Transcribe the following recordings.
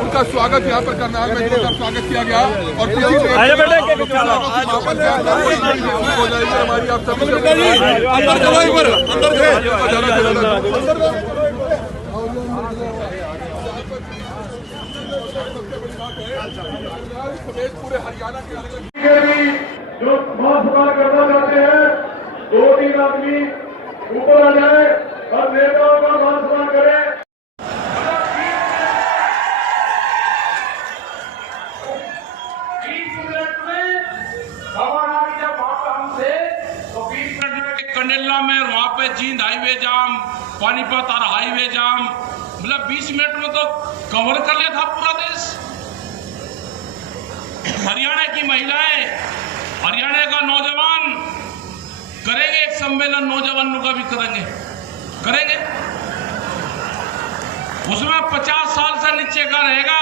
उनका स्वागत यहाँ पर करना है, जोरदार स्वागत किया गया और किसी हो जाएगी हमारी आप सभी पूरे हरियाणा के जो महासभा करना चाहते हैं 2-3 आदमी ऊपर आ जाए और नेताओं का महासभा करें। 20 मिनट में रवाना किया हमसे तो 20 मिनट में कंडेला में वहां पे जींद हाईवे जाम, पानीपत और हाईवे जाम, मतलब 20 मिनट में तो कवर कर लिया था पूरा देश। हरियाणा की महिलाएं, हरियाणा का नौजवान करेंगे एक सम्मेलन, नौजवानों का भी करेंगे उसमें 50 साल से नीचे का रहेगा,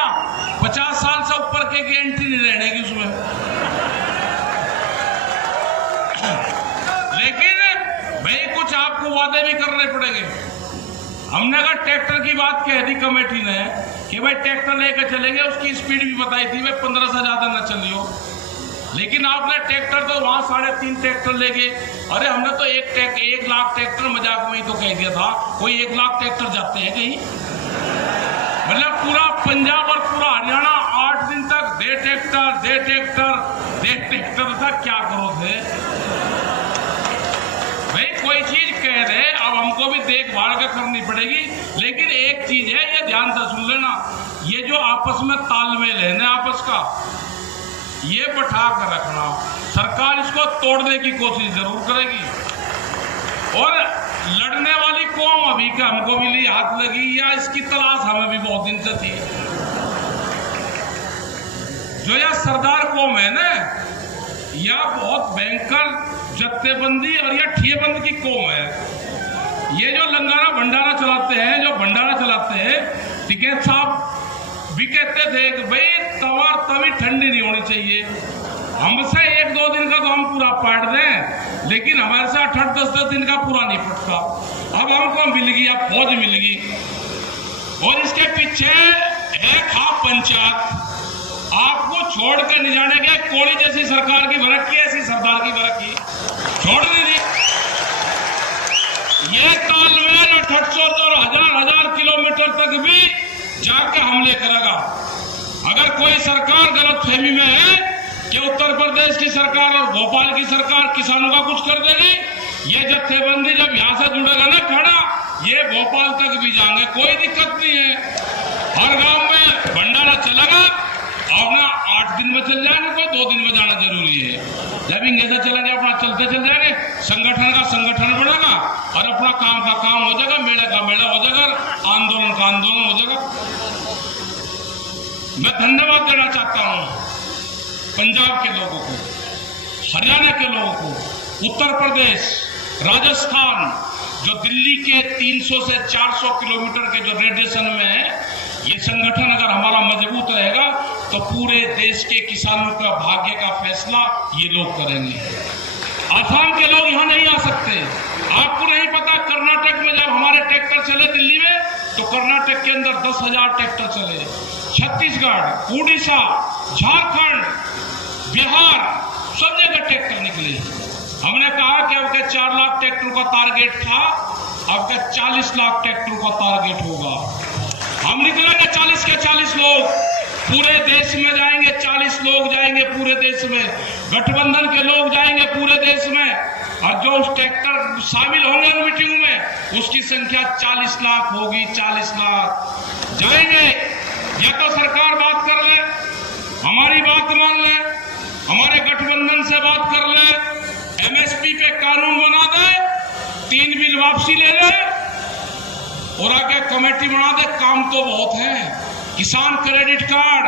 50 साल से ऊपर के की एंट्री नहीं रहेगी उसमें। लेकिन भाई कुछ आपको वादे भी करने पड़ेंगे। हमने कहा ट्रैक्टर की बात कह दी कमेटी ने कि भाई ट्रैक्टर लेकर चलेंगे, उसकी स्पीड भी बताई थी भाई 15 से ज्यादा न चलियो। लेकिन आपने ट्रैक्टर तो वहां 3.5 ट्रैक्टर ले गए। अरे हमने तो 1 लाख ट्रैक्टर मजाक में ही तो कह दिया था, कोई 1 लाख ट्रैक्टर जाते हैं कहीं? मतलब पूरा पंजाब और पूरा हरियाणा 8 दिन तक दे ट्रैक्टर था, क्या करो थे भाई? कोई चीज कह रहे, अब हमको भी देखभाल के करनी पड़ेगी। लेकिन एक चीज है, ये ध्यान से सुन लेना, ये जो आपस में तालमेल है ना आपस का, ये बैठा कर रखना। सरकार इसको तोड़ने की कोशिश जरूर करेगी और लड़ने वाली कौम अभी का हमको भी ली हाथ लगी या इसकी तलाश हमें भी बहुत दिन से थी। जो यह सरदार कौम है ना, यह बहुत भयंकर जत्थेबंदी और यह ठियेबंद की कौम है। ये जो लंगारा भंडारा चलाते हैं, टिकैत साहब भी कहते थे कि भाई तवा तभी ठंडी नहीं होनी चाहिए। हमसे 1-2 दिन का तो हम पूरा पाट दें, लेकिन हमारे से 8-10 दिन का पूरा नहीं पटता। अब हमको मिल गई, अब फौज मिल गई और इसके पीछे है खा पंचायत। आपको छोड़ के नहीं जाने के, कोड़ी जैसी सरकार की भरक की, ऐसी सरदार की भरक की छोड़ नहीं दी। ये तालमेल 800 और हजार किलोमीटर तक भी जाके हमले करेगा। अगर कोई सरकार गलत फहमी में है कि उत्तर प्रदेश की सरकार और भोपाल की सरकार किसानों का कुछ कर देगी, ये जत्थेबंदी जब यहां से जुड़ेगा ना खड़ा, ये भोपाल तक भी जाएंगे, कोई दिक्कत नहीं है। हर गांव में भंडारा चलेगा और ना 8 दिन में चल जाएंगे, कोई 2 दिन में जाना जरूरी है। जब इंगे से चलेंगे अपना चलते चल जाएंगे, संगठन का संगठन बढ़ेगा और अपना काम का काम हो जाएगा, मेले का मेला हो जाएगा, आंदोलन का आंदोलन हो जाएगा। मैं धन्यवाद देना चाहता हूं पंजाब के लोगों को, हरियाणा के लोगों को, उत्तर प्रदेश, राजस्थान, जो दिल्ली के 300 से 400 किलोमीटर के जो रेडिएशन में है, ये संगठन अगर हमारा मजबूत रहेगा तो पूरे देश के किसानों का भाग्य का फैसला ये लोग करेंगे। आसाम के लोग यहाँ नहीं आ सकते। आपको नहीं पता, कर्नाटक में जब हमारे ट्रैक्टर चले दिल्ली में, तो कर्नाटक के अंदर 10,000 ट्रैक्टर चले। छत्तीसगढ़, उड़ीसा, झारखंड, बिहार, सब जगह ट्रैक्टर निकले। हमने कहा कि अब के 4 लाख ट्रैक्टर का टारगेट था, अब के 40 लाख ट्रैक्टर का टारगेट होगा। हम निकलेंगे 40 के 40 लोग, पूरे देश में जाएंगे, 40 लोग जाएंगे पूरे देश में, गठबंधन के लोग जाएंगे पूरे देश में, और जो उस ट्रैक्टर शामिल होंगे उन मीटिंग में, उसकी संख्या 40 लाख होगी। 40 लाख जाएंगे। या तो सरकार बात कर ले, हमारी बात मान ले, हमारे गठबंधन से बात कर ले, एमएसपी पे कानून बना दे, 3 बिल वापसी ले ले और आगे कमेटी बना दे। काम तो बहुत है। किसान क्रेडिट कार्ड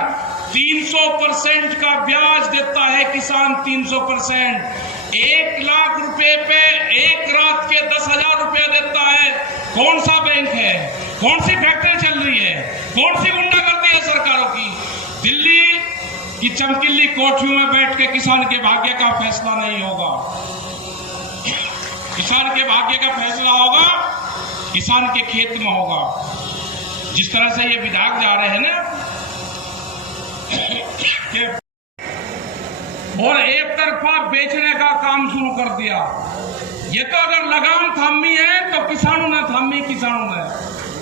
300% का ब्याज देता है किसान, 300%। 1 लाख रुपए पे एक रात के 10,000 रुपए देता है। कौन सा बैंक है? कौन सी फैक्ट्री चल रही है? कौन सी गुंडागर्दी है सरकारों की? दिल्ली की चमकीली कोठरियों में बैठ के किसान के भाग्य का फैसला नहीं होगा। किसान के भाग्य का फैसला होगा, किसान के खेत में होगा। जिस तरह से ये विधायक जा रहे हैं ना, और एक तरफा बेचने का काम शुरू कर दिया। ये तो अगर लगाम थामी है तो किसानों ने थामी, किसानों ने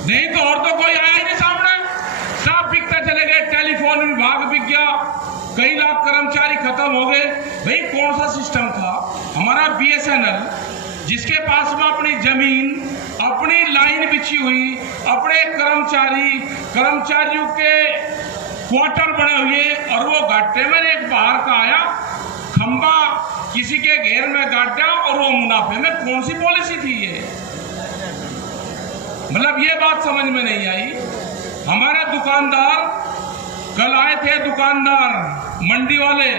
नहीं तो और तो कोई आया ही नहीं सामने। सब बिकते चले गए। टेलीफोन विभाग बिक गया, कई लाख कर्मचारी खत्म हो गए। भाई कौन सा सिस्टम था हमारा? BSNL, जिसके पास में अपनी जमीन, अपनी लाइन बिछी हुई, अपने कर्मचारियों के क्वार्टर बने हुए, और वो घाटे में एक बाहर का आया खंबा किसी के घेर में गाटा और वो मुनाफे में। कौन सी पॉलिसी थी ये? मतलब ये बात समझ में नहीं आई। हमारे दुकानदार कल आए थे, दुकानदार मंडी वाले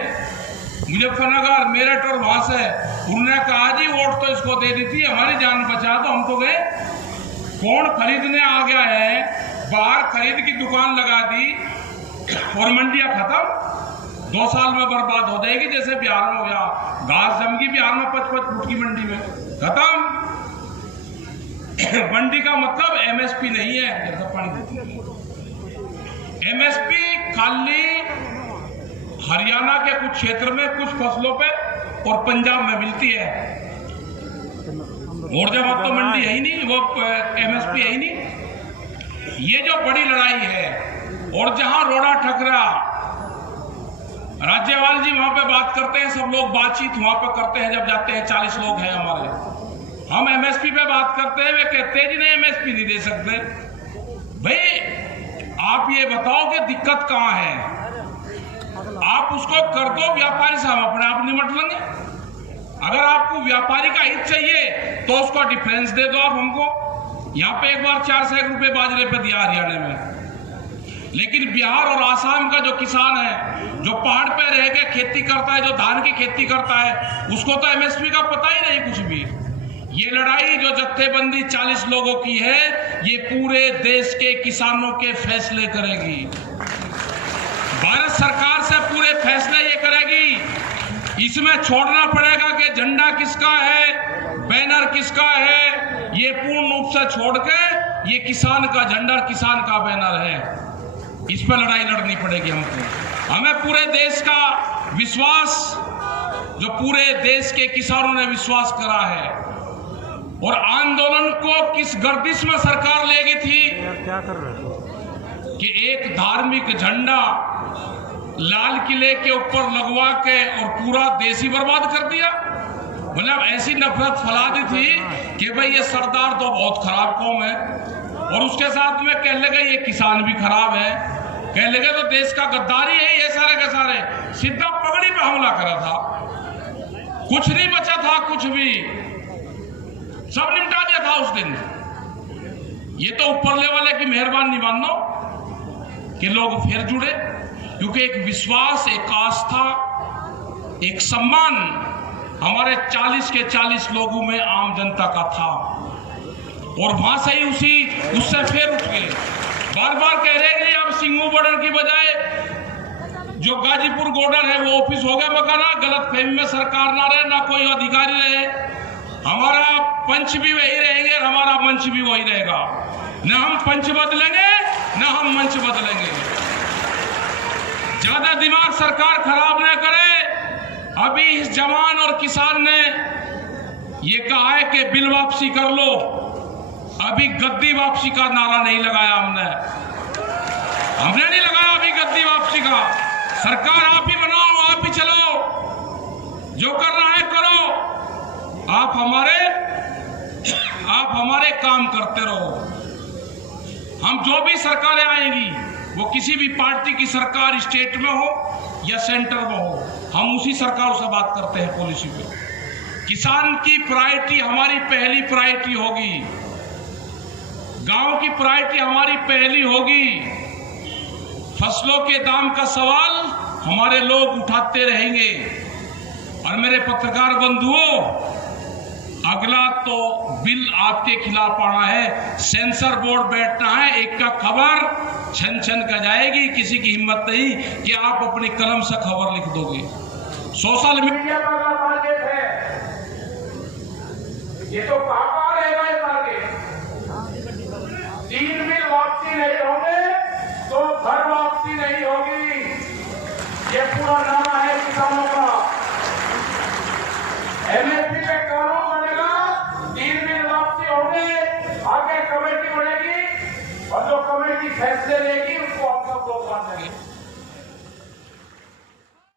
मुजफ्फरनगर, मेरठ और वहां से, उन्होंने कहा जी वोट तो इसको दे दी थी, हमारी जान बचा, तो हम तो गए। कौन खरीदने आ गया है? बाहर खरीद की दुकान लगा दी और मंडियां खत्म। 2 साल में बर्बाद हो जाएगी, जैसे बिहार में हो गया। घास जम गई बिहार में 55 फुट की मंडी में, खत्म। मंडी का मतलब MSP नहीं है। जैसा पानी देती है MSP खाली हरियाणा के कुछ क्षेत्र में कुछ फसलों पे और पंजाब में मिलती है। और जब अब तो मंडी है ही नहीं, वो MSP है ही नहीं। ये जो बड़ी लड़ाई है, और जहां रोड़ा ठकरा, राज्यपाल जी वहां पे बात करते हैं, सब लोग बातचीत वहां पे करते हैं जब जाते हैं। 40 लोग हैं हमारे, हम MSP पे बात करते हैं, वे कहते हैं जी नहीं MSP नहीं दे सकते। भाई आप ये बताओ कि दिक्कत कहां है? आप उसको कर दो, व्यापारी से हम अपने आप निपट लेंगे। अगर आपको व्यापारी का हित चाहिए तो उसका डिफरेंस दे दो आप हमको। यहां पे एक बार 4 सौ रुपए बाजरे पे दिया हरियाणा में, लेकिन बिहार और आसाम का जो किसान है, जो पहाड़ पे रह के खेती करता है, जो धान की खेती करता है, उसको तो MSP का पता ही नहीं कुछ भी। ये लड़ाई जो जत्थेबंदी 40 लोगों की है, ये पूरे देश के किसानों के फैसले करेगी। भारत सरकार से पूरे फैसले ये करेगी। इसमें छोड़ना पड़ेगा कि झंडा किसका है, बैनर किसका है। ये पूर्ण रूप से छोड़ के ये किसान का झंडा, किसान का बैनर है। इस पर लड़ाई लड़नी पड़ेगी हमको। हमें पूरे देश का विश्वास, जो पूरे देश के किसानों ने विश्वास करा है, और आंदोलन को किस गर्दिश में सरकार ले गई थी क्या कर रहे कि एक धार्मिक झंडा लाल किले के ऊपर लगवा के और पूरा देश ही बर्बाद कर दिया। मतलब ऐसी नफरत फैला दी थी कि भाई ये सरदार तो बहुत खराब कौम है, और उसके साथ में कहने लगे ये किसान भी खराब है, कहने लगे तो देश का गद्दारी है ये सारे के सारे। सीधा पगड़ी पे हमला करा था, कुछ नहीं बचा था, कुछ भी सब निपटा दिया था उस दिन। ये तो ऊपरले वाले की मेहरबानी मानो कि लोग फिर जुड़े, क्योंकि एक विश्वास, एक आस्था, एक सम्मान हमारे 40 के 40 लोगों में आम जनता का था। और वहां से ही उससे फिर उठ गए। बार बार कह रहे हैं कि अब सिंगू बॉर्डर की बजाय जो गाजीपुर बॉर्डर है वो ऑफिस हो गया मकाना। गलत फहमी में सरकार ना रहे, ना कोई अधिकारी रहे। हमारा पंच भी वही रहेंगे और हमारा मंच भी वही रहेगा। न हम पंच बदलेंगे न हम मंच बदलेंगे। ज्यादा दिमाग सरकार खराब न करे। अभी इस जवान और किसान ने ये कहा है कि बिल वापसी कर लो। अभी गद्दी वापसी का नारा नहीं लगाया हमने नहीं लगाया अभी गद्दी वापसी का। सरकार आप ही बनाओ, आप ही चलो, जो करना है करो। आप हमारे काम करते रहो। हम जो भी सरकारें आएंगी वो किसी भी पार्टी की सरकार स्टेट में हो या सेंटर में हो, हम उसी सरकार से बात करते हैं पॉलिसी पे। किसान की प्रायोरिटी हमारी पहली प्रायोरिटी होगी, गांव की प्रायोरिटी हमारी पहली होगी। फसलों के दाम का सवाल हमारे लोग उठाते रहेंगे। और मेरे पत्रकार बंधुओं, अगला तो बिल आपके खिलाफ आना है, सेंसर बोर्ड बैठना है। एक का खबर छन छन का जाएगी, किसी की हिम्मत नहीं कि आप अपनी कलम से खबर लिख दोगे। सोशल मीडिया पर टारगेट है, ये तो कहां रहेगा ये टारगेट। 3 बिल वापसी नहीं होंगे तो घर वापसी नहीं होगी, ये पूरा नारा है किसानों का। एमएसपी पे कानून बनेगा, 3 बिल वापसी होंगे, आगे कमेटी बनेगी और जो कमेटी फैसले लेगी उसको हम सब लोग मानेंगे।